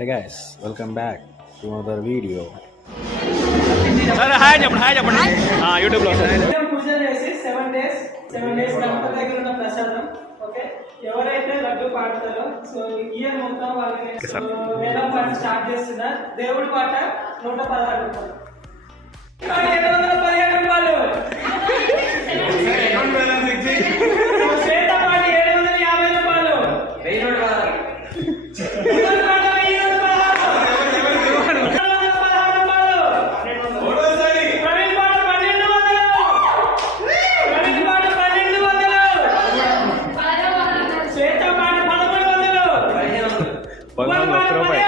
Hey guys, welcome back to another video. సరే hi చెప్పండి YouTube లో పూజ చేసి 7 days గణపతి దగ్గర ఉన్న ప్రసాదం. ఓకే, ఎవరైతే లడ్డు పాడతారో సో ఇయర్ మొత్తం వాళ్ళని వేలం పాట స్టార్ట్ చేస్తున్నారు. దేవుడి పాట 116 రూపాయలు, 717 రూపాయలు, శ్వేత పాట 750 రూపాయలు, ₹11